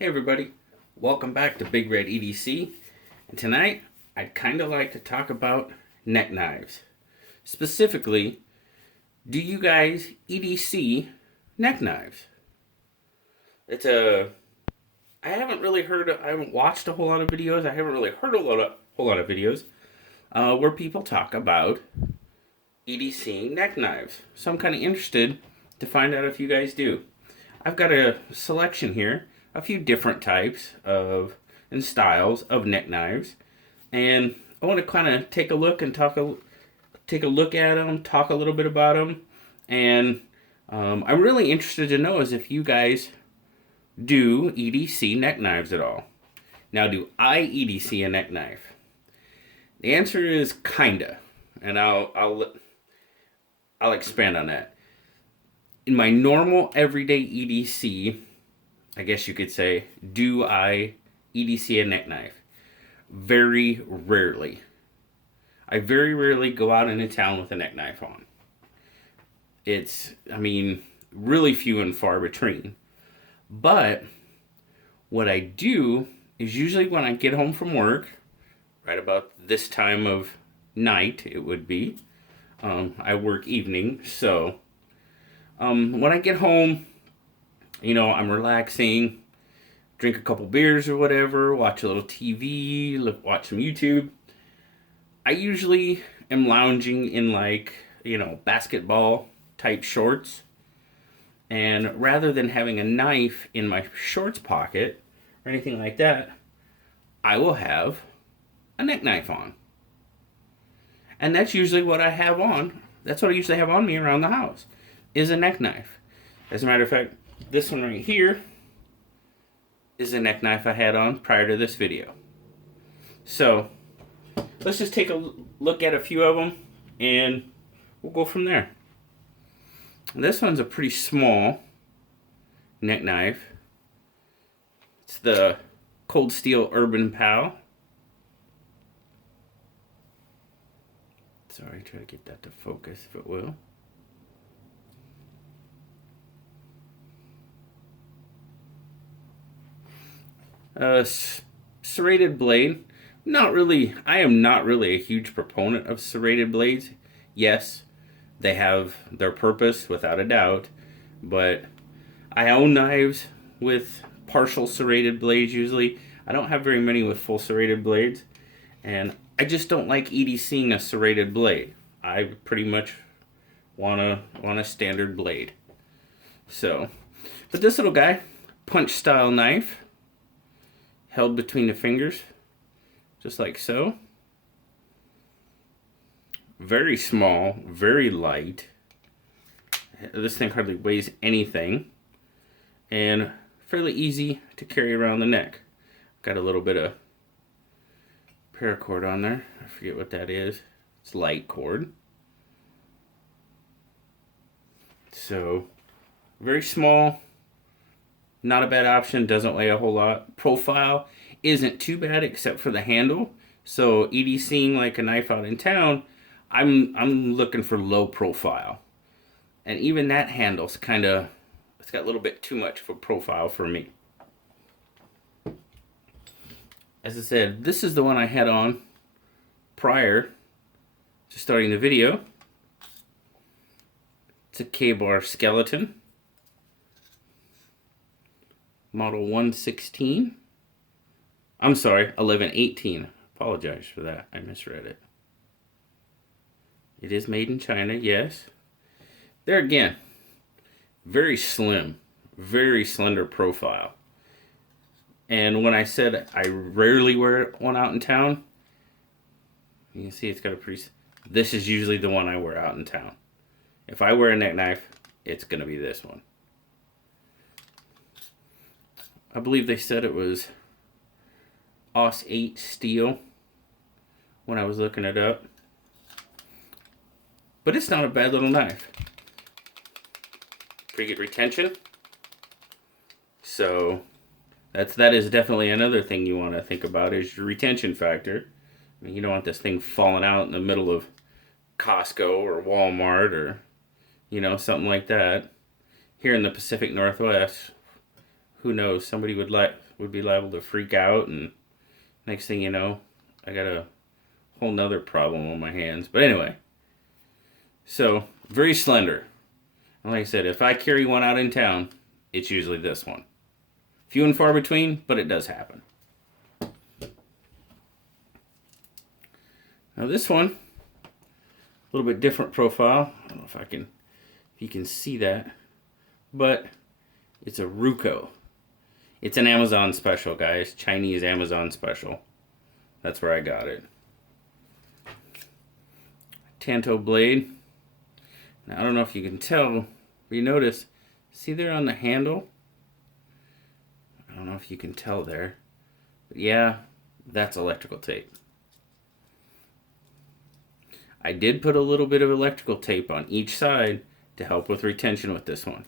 Hey everybody, welcome back to Big Red EDC, and tonight I'd kind of like to talk about neck knives. Specifically, do you guys EDC neck knives? I haven't watched a whole lot of videos, I haven't really heard whole lot of videos where people talk about EDCing neck knives. So I'm kind of interested to find out if you guys do. I've got a selection here, a few different types of and styles of neck knives, and I want to kind of take a look and take a look at them, talk a little bit about them, and I'm really interested to know is if you guys do EDC neck knives at all. Now, do I EDC a neck knife? The answer is kinda, and I'll expand on that. In my normal everyday EDC, I guess you could say, do I EDC a neck knife? Very rarely. I very rarely go out into town with a neck knife on. Really few and far between. But what I do is usually when I get home from work, right about this time of night it would be, I work evening, so when I get home, I'm relaxing, drink a couple beers or whatever, watch a little TV, watch some YouTube. I usually am lounging in basketball type shorts. And rather than having a knife in my shorts pocket or anything like that, I will have a neck knife on. And that's usually what I have on. That's what I usually have on me around the house, is a neck knife. As a matter of fact, this one right here is a neck knife I had on prior to this video. So let's just take a look at a few of them and we'll go from there. This one's a pretty small neck knife. It's the Cold Steel Urban Pal. Sorry, try to get that to focus if it will. Serrated blade. I am not really a huge proponent of serrated blades. Yes, they have their purpose without a doubt, but I own knives with partial serrated blades usually. I don't have very many with full serrated blades, and I just don't like EDCing a serrated blade. I pretty much want a standard blade. So, but this little guy, punch style knife, held between the fingers, just like so. Very small, very light. This thing hardly weighs anything, and fairly easy to carry around the neck. Got a little bit of paracord on there. I forget what that is. It's light cord. So, very small. Not a bad option. Doesn't weigh a whole lot. Profile isn't too bad except for the handle. So EDCing like a knife out in town, I'm looking for low profile. And even that handle's it's got a little bit too much of a profile for me. As I said, this is the one I had on prior to starting the video. It's a K-bar skeleton. Model 116. I'm sorry, 1118. Apologize for that. I misread it. It is made in China, yes. There again, very slim, very slender profile. And when I said I rarely wear one out in town, you can see it's got this is usually the one I wear out in town. If I wear a neck knife, it's going to be this one. I believe they said it was AUS 8 steel when I was looking it up. But it's not a bad little knife. Pretty good retention. So that is definitely another thing you want to think about is your retention factor. You don't want this thing falling out in the middle of Costco or Walmart or something like that. Here in the Pacific Northwest, who knows? Somebody would be liable to freak out, and next thing you know, I got a whole nother problem on my hands. But anyway, so very slender. And like I said, if I carry one out in town, it's usually this one. Few and far between, but it does happen. Now this one, a little bit different profile. I don't know if you can see that, but it's a Ruko. It's an Amazon special, guys. Chinese Amazon special. That's where I got it. Tanto blade. Now I don't know if you can tell, but you notice, see there on the handle? I don't know if you can tell there, but yeah, that's electrical tape. I did put a little bit of electrical tape on each side to help with retention with this one.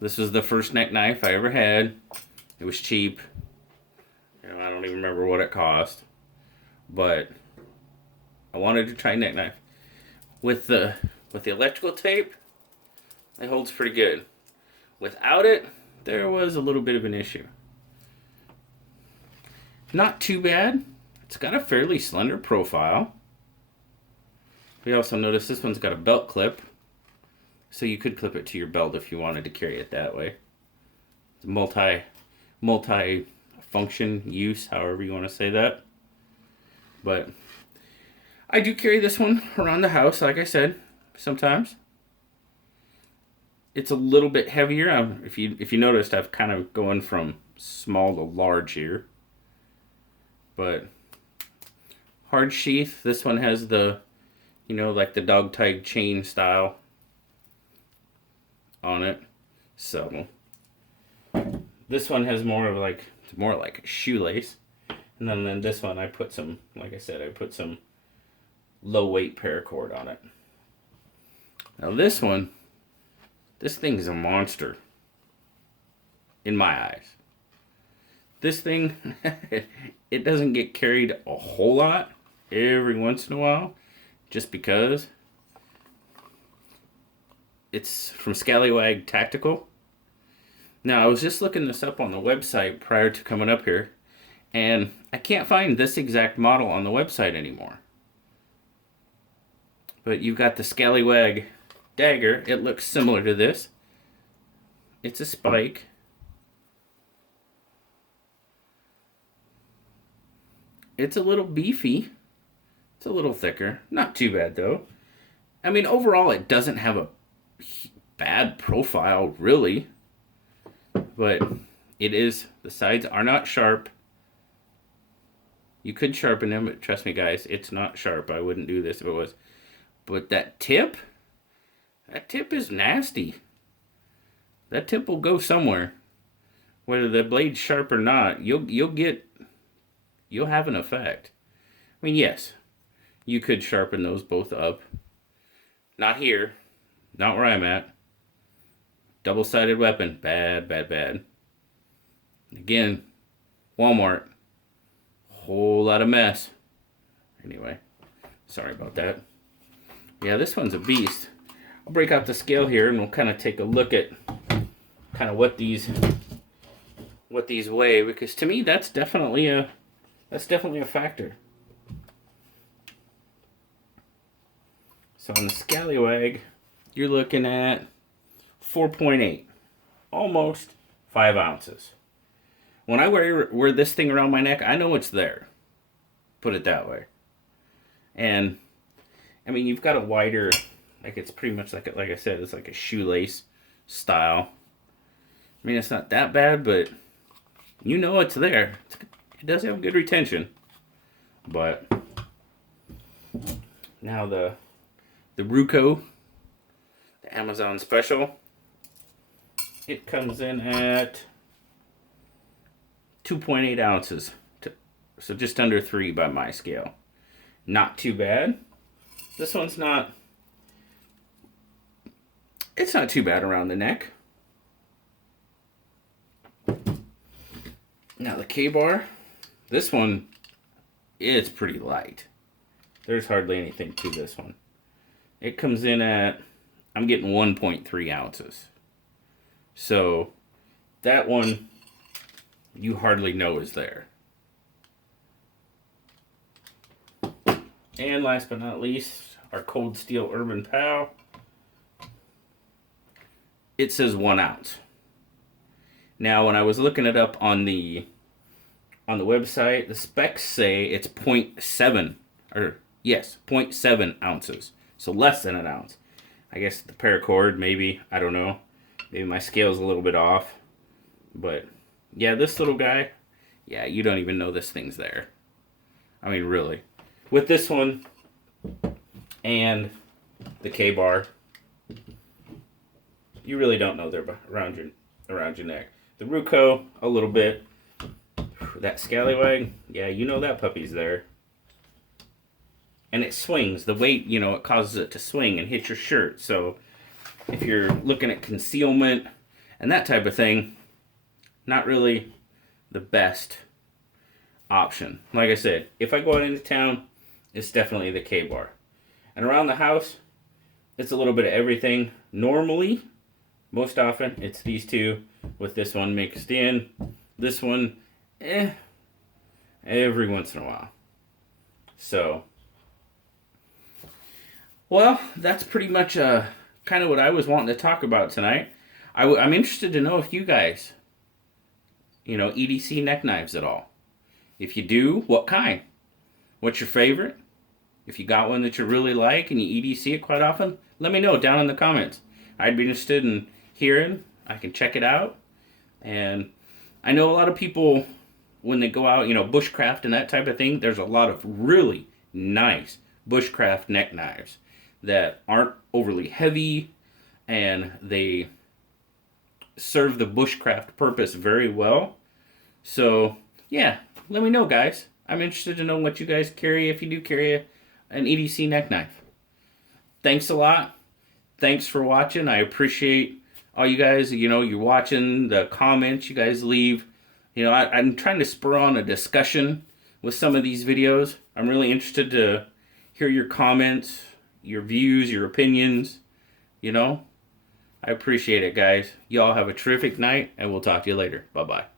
This was the first neck knife I ever had. It was cheap. I don't even remember what it cost, but I wanted to try neck knife. With the electrical tape, it holds pretty good. Without it, there was a little bit of an issue. Not too bad. It's got a fairly slender profile. We also notice this one's got a belt clip, so you could clip it to your belt if you wanted to carry it that way. It's multi-function use, however you want to say that. But I do carry this one around the house, like I said, sometimes. It's a little bit heavier. If you noticed, I've kind of going from small to large here. But hard sheath. This one has the, like the dog tag chain style on it. So this one has it's more like a shoelace. And then this one I put some, like I said, I put some low weight paracord on it. Now this thing's a monster in my eyes. This thing, it doesn't get carried a whole lot every once in a while, just because it's from Scallywag Tactical. Now, I was just looking this up on the website prior to coming up here, and I can't find this exact model on the website anymore. But you've got the Scallywag dagger. It looks similar to this. It's a spike. It's a little beefy. It's a little thicker. Not too bad, though. I mean, overall, it doesn't have a bad profile, really. But it is, the sides are not sharp. You could sharpen them, but trust me, guys, it's not sharp. I wouldn't do this if it was. But that tip is nasty. That tip will go somewhere. Whether the blade's sharp or not, you'll have an effect. I mean, yes, you could sharpen those both up. Not here. Not where I'm at. Double-sided weapon. Bad, bad, bad. Again, Walmart. Whole lot of mess. Anyway, sorry about that. Yeah, this one's a beast. I'll break out the scale here and we'll kind of take a look at kind of what these weigh, because to me that's definitely a factor. So on the Scallywag, you're looking at 4.8, almost 5 ounces. When I wear this thing around my neck, I know it's there. Put it that way. And I mean, you've got a wider, like it's pretty much like I said, it's like a shoelace style. I mean, it's not that bad, but you know it's there. It does have good retention. But now the Ruko, the Amazon special, it comes in at 2.8 ounces. So just under 3 by my scale. Not too bad. This one's not, it's not too bad around the neck. Now the K-bar, this one, it's pretty light. There's hardly anything to this one. It comes in at, I'm getting 1.3 ounces. So that one you hardly know is there. And last but not least, our Cold Steel Urban Pal. It says 1 ounce. Now, when I was looking it up on the website, the specs say it's 0.7, or yes, 0.7 ounces. So less than an ounce. I guess the paracord, maybe, I don't know. Maybe my scale's a little bit off. But yeah, this little guy, yeah, you don't even know this thing's there. I mean, really. With this one and the K-bar, you really don't know they're around your neck. The Ruco, a little bit. That scallywag, yeah, you know that puppy's there. And it swings. The weight, you know, it causes it to swing and hit your shirt. So if you're looking at concealment and that type of thing, not really the best option. Like I said, if I go out into town, it's definitely the K-bar. And around the house, it's a little bit of everything. Normally, most often, it's these two with this one mixed in. This one, every once in a while. So, well, that's pretty much kind of what I was wanting to talk about tonight. I'm interested to know if you guys, you know, EDC neck knives at all. If you do, what kind? What's your favorite? If you got one that you really like and you EDC it quite often, let me know down in the comments. I'd be interested in hearing. I can check it out. And I know a lot of people, when they go out, you know, bushcraft and that type of thing, there's a lot of really nice bushcraft neck knives that aren't overly heavy and they serve the bushcraft purpose very well. So, yeah, let me know, guys. I'm interested to know what you guys carry, if you do carry an EDC neck knife. Thanks a lot. Thanks for watching. I appreciate all you guys, you know, you're watching, the comments you guys leave. You know, I'm trying to spur on a discussion with some of these videos. I'm really interested to hear your comments, your views, your opinions, you know. I appreciate it, guys. Y'all have a terrific night, and we'll talk to you later. Bye-bye.